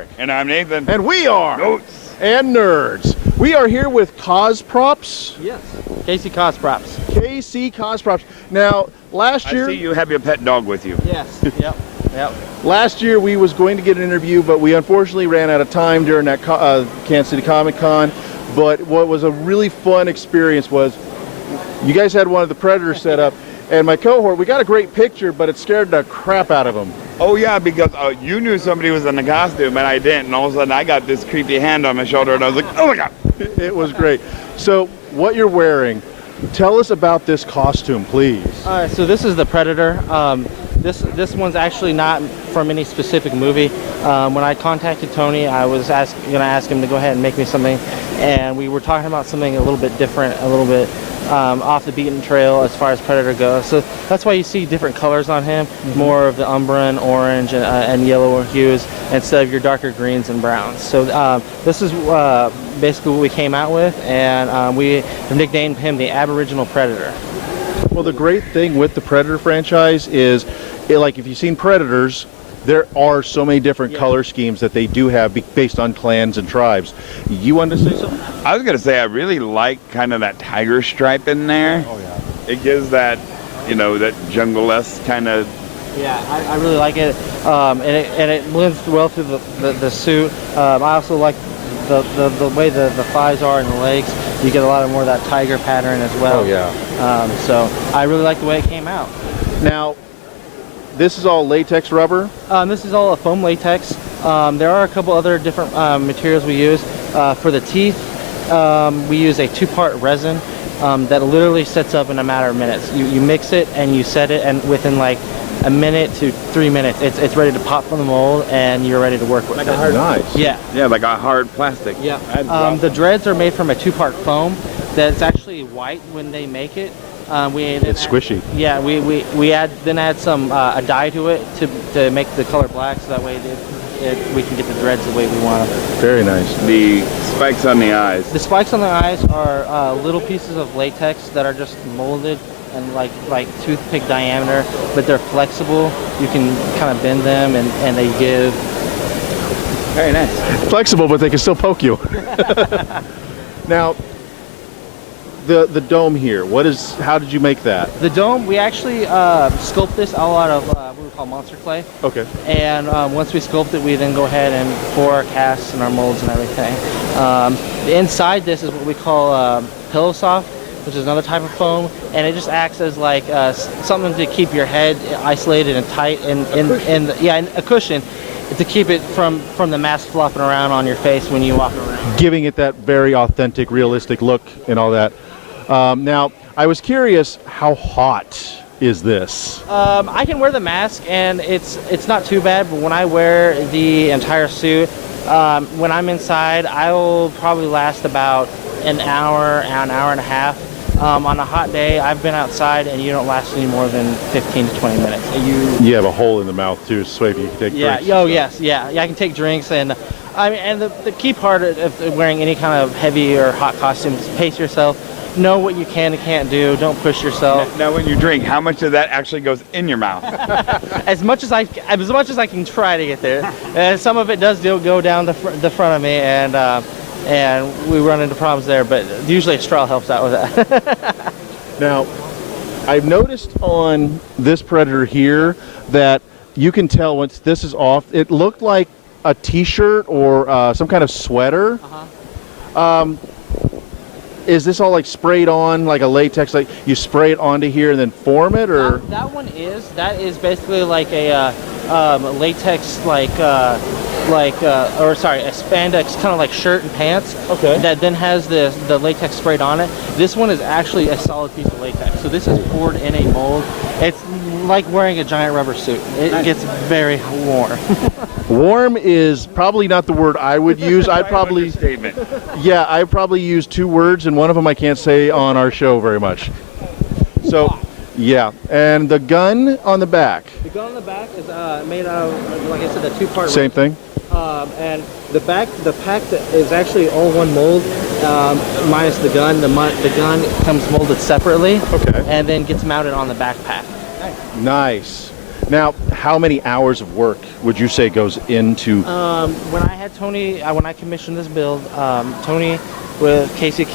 Eric. And I'm Nathan. And we are Goats and Nerds. We are here with CosProps. Yes. KC CosProps. KC CosProps. Now, last year... I see you have your pet dog with you. Yes. Yep. Yep. Last year we was going to get an interview, but we unfortunately ran out of time during that Kansas City Comic Con. But what was a really fun experience was you guys had one of the Predators set up, and my cohort, we got a great picture, but it scared the crap out of him. Oh yeah, because you knew somebody was in the costume and I didn't, and all of a sudden I got this creepy hand on my shoulder and I was like, oh my god. It was great. So what you're wearing, tell us about this costume, please. All right, so this is the Predator. This one's actually not from any specific movie. When I contacted Tony, I was going to ask him to go ahead and make me something, and we were talking about something a little bit different, a little bit off the beaten trail as far as Predator goes. So that's why you see different colors on him, more of the umber and orange and yellow hues instead of your darker greens and browns. So this is basically what we came out with, and we nicknamed him the Aboriginal Predator. Well, the great thing with the Predator franchise is, like, if you've seen Predators, there are so many different color schemes that they do have based on clans and tribes. You wanted to say something? I was going to say I really like kind of that tiger stripe in there. Oh, yeah. It gives that, you know, that jungle-esque kind of... Yeah, I really like it, and it blends well through the suit. I also like the way the thighs are and the legs. You get a lot more of that tiger pattern as well. Oh, yeah. So I really like the way it came out. Now, this is all latex rubber? This is all a foam latex. There are a couple other different materials we use. For the teeth, we use a two-part resin that literally sets up in a matter of minutes. You mix it and you set it, and within like a minute to 3 minutes, it's ready to pop from the mold and you're ready to work with it. Nice. Yeah. Yeah, like a hard plastic. Yeah. The dreads are made from a two-part foam that's actually white when they make it. It's squishy. Yeah, we add some a dye to it to make the color black, so that way we can get the dreads the way we want them. Very nice. The spikes on the eyes. The spikes on the eyes are little pieces of latex that are just molded and like toothpick diameter, but they're flexible. You can kind of bend them and they give. Very nice. Flexible, but they can still poke you. Now, the dome here, how did you make that? The dome, we actually sculpt this all out of what we call monster clay. Okay. And once we sculpt it, we then go ahead and pour our casts and our molds and everything. Inside this is what we call pillow soft, which is another type of foam, and it just acts as like something to keep your head isolated and tight, and a cushion to keep it from the mask flopping around on your face when you walk around. Giving it that very authentic, realistic look and all that. Now, I was curious, how hot is this? I can wear the mask and it's not too bad, but when I wear the entire suit, when I'm inside, I will probably last about an hour and a half. On a hot day, I've been outside and you don't last any more than 15 to 20 minutes. You have a hole in the mouth too, so maybe you can take drinks. Oh yes, yeah, I can take drinks, and the key part of wearing any kind of heavy or hot costume is pace yourself. Know what you can and can't do. Don't push yourself. Now, when you drink, how much of that actually goes in your mouth? as much as I can try to get there. And some of it does go down the front of me, and we run into problems there. But usually a straw helps out with that. Now, I've noticed on this Predator here that you can tell once this is off. It looked like a T-shirt or some kind of sweater. Is this all like sprayed on like a latex, like you spray it onto here and then form it, or? That is basically like a latex a spandex kind of like shirt and pants. Okay. That then has the latex sprayed on it. This one is actually a solid piece of latex. So this is poured in a mold. It's like wearing a giant rubber suit. It gets very warm. Warm is probably not the word I would use. I'd probably use two words, and one of them I can't say on our show very much. So, yeah. And the gun on the back. The gun on the back is made out of, like I said, a two-part. Same thing. And the pack is actually all one mold, minus the gun. The gun comes molded separately. Okay. And then gets mounted on the backpack. Nice. Now, how many hours of work would you say goes into? When I had Tony, when I commissioned this build, Tony with KC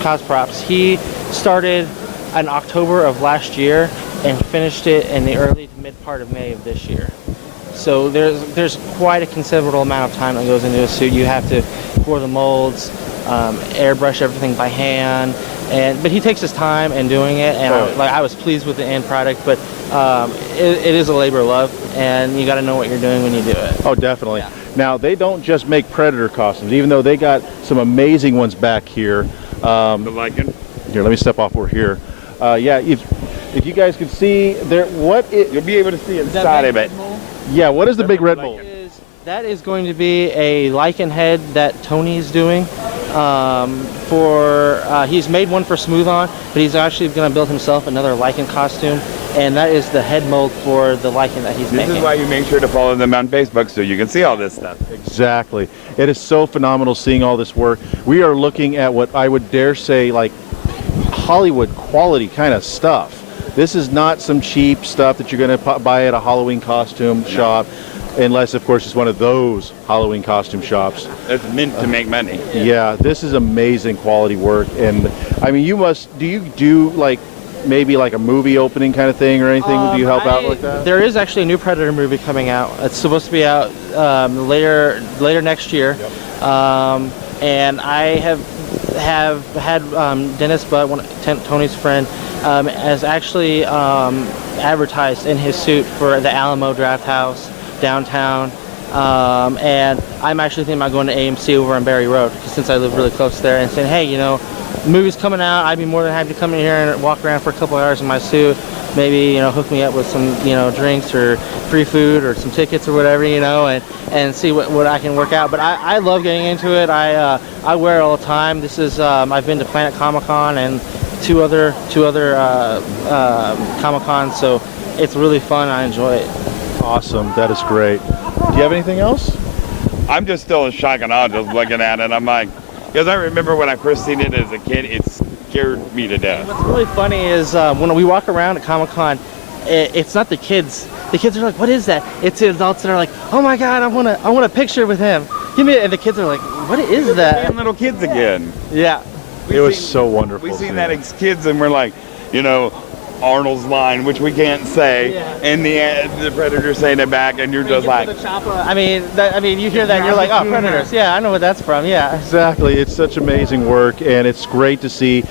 CosProps, he started in October of last year and finished it in the early to mid part of May of this year. So there's quite a considerable amount of time that goes into a suit. You have to pour the molds, airbrush everything by hand, but he takes his time in doing it, and I was pleased with the end product. But it is a labor of love, and you got to know what you're doing when you do it. Oh, definitely. Yeah. Now, they don't just make Predator costumes, even though they got some amazing ones back here. The lichen. Here, let me step off. We're here. Yeah, if you guys can see there, you'll be able to see inside of it. Yeah, what is the big red mold? That is going to be a lichen head that Tony's doing. He's made one for Smooth On, but he's actually going to build himself another lichen costume, and that is the head mold for the lichen that he's making. This is why you make sure to follow them on Facebook so you can see all this stuff. Exactly. It is so phenomenal seeing all this work. We are looking at what I would dare say like Hollywood quality kind of stuff. This is not some cheap stuff that you're going to buy at a Halloween costume shop, unless, of course, it's one of those Halloween costume shops. It's meant to make money. Yeah, this is amazing quality work. And, I mean, do you do, like, maybe like a movie opening kind of thing or anything? Do you help out like that? There is actually a new Predator movie coming out. It's supposed to be out later next year. Yep. And I have had Dennis Butt, Tony's friend, has actually advertised in his suit for the Alamo Draft House downtown, and I'm actually thinking about going to AMC over on Berry Road, since I live really close there, and saying, hey, you know, the movie's coming out, I'd be more than happy to come in here and walk around for a couple hours in my suit, maybe, you know, hook me up with some, you know, drinks or free food or some tickets or whatever, you know, and see what I can work out. But I love getting into it. I wear it all the time. This is I've been to Planet Comic-Con and two other Comic-Cons, so it's really fun. I enjoy it. Awesome. That is great. Do you have anything else? I'm just still in shock and awe just looking at it. I'm like, because I remember when I first seen it as a kid, it scared me to death. What's really funny is when we walk around at Comic-Con, it's not the kids. The kids are like, what is that? It's the adults that are like, oh my God, I want a picture with him. Give me it. And the kids are like, what is that? Damn little kids again. Yeah. It was so wonderful. We seen that as kids and we're like, you know, Arnold's line, which we can't say, and the Predator saying it back, and you're just like, I mean, you hear that, and you're like, oh, Predators, yeah, I know what that's from, yeah. Exactly. It's such amazing work, and it's great to see,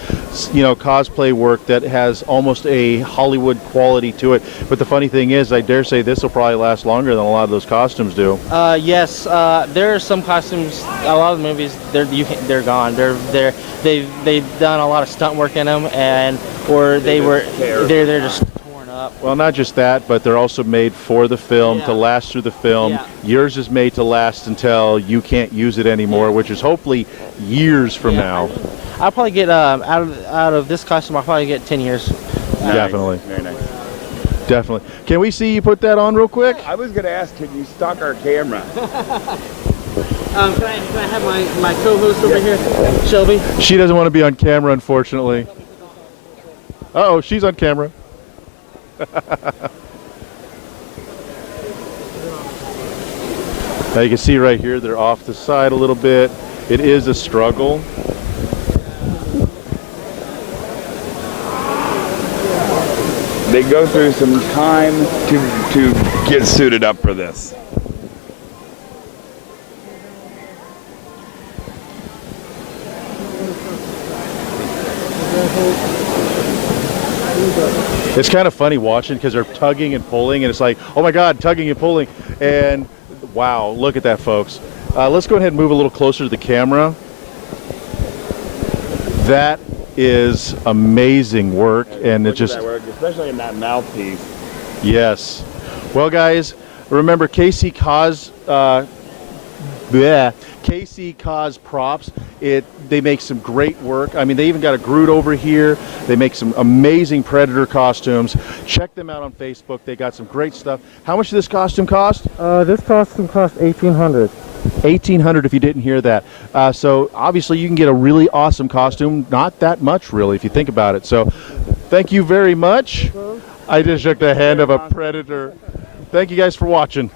you know, cosplay work that has almost a Hollywood quality to it. But the funny thing is, I dare say this will probably last longer than a lot of those costumes do. Yes, there are some costumes. A lot of the movies, they're gone. They've done a lot of stunt work in them, or they're just torn up. Well, not just that, but they're also made for the film, to last through the film. Yeah. Yours is made to last until you can't use it anymore, which is hopefully years from now. I'll probably get out of this costume. I'll probably get 10 years. nice. Definitely. Very nice. Definitely. Can we see you put that on real quick? I was going to ask, can you stock our camera? Can I have my co-host over here, Shelby? She doesn't want to be on camera, unfortunately. Uh-oh, she's on camera. Now you can see right here, they're off the side a little bit. It is a struggle. They go through some time to get suited up for this. It's kind of funny watching because they're tugging and pulling, and it's like, oh my God, tugging and pulling. And wow, look at that, folks. Let's go ahead and move a little closer to the camera. That is amazing work, and it just... That work, especially in that mouthpiece. Yes. Well, guys, remember KC CosProps. They make some great work. I mean, they even got a Groot over here. They make some amazing Predator costumes. Check them out on Facebook. They got some great stuff. How much did this costume cost? This costume cost $1,800. $1,800 if you didn't hear that. So obviously you can get a really awesome costume. Not that much, really, if you think about it. So thank you very much. I just shook the hand of a predator. Thank you guys for watching.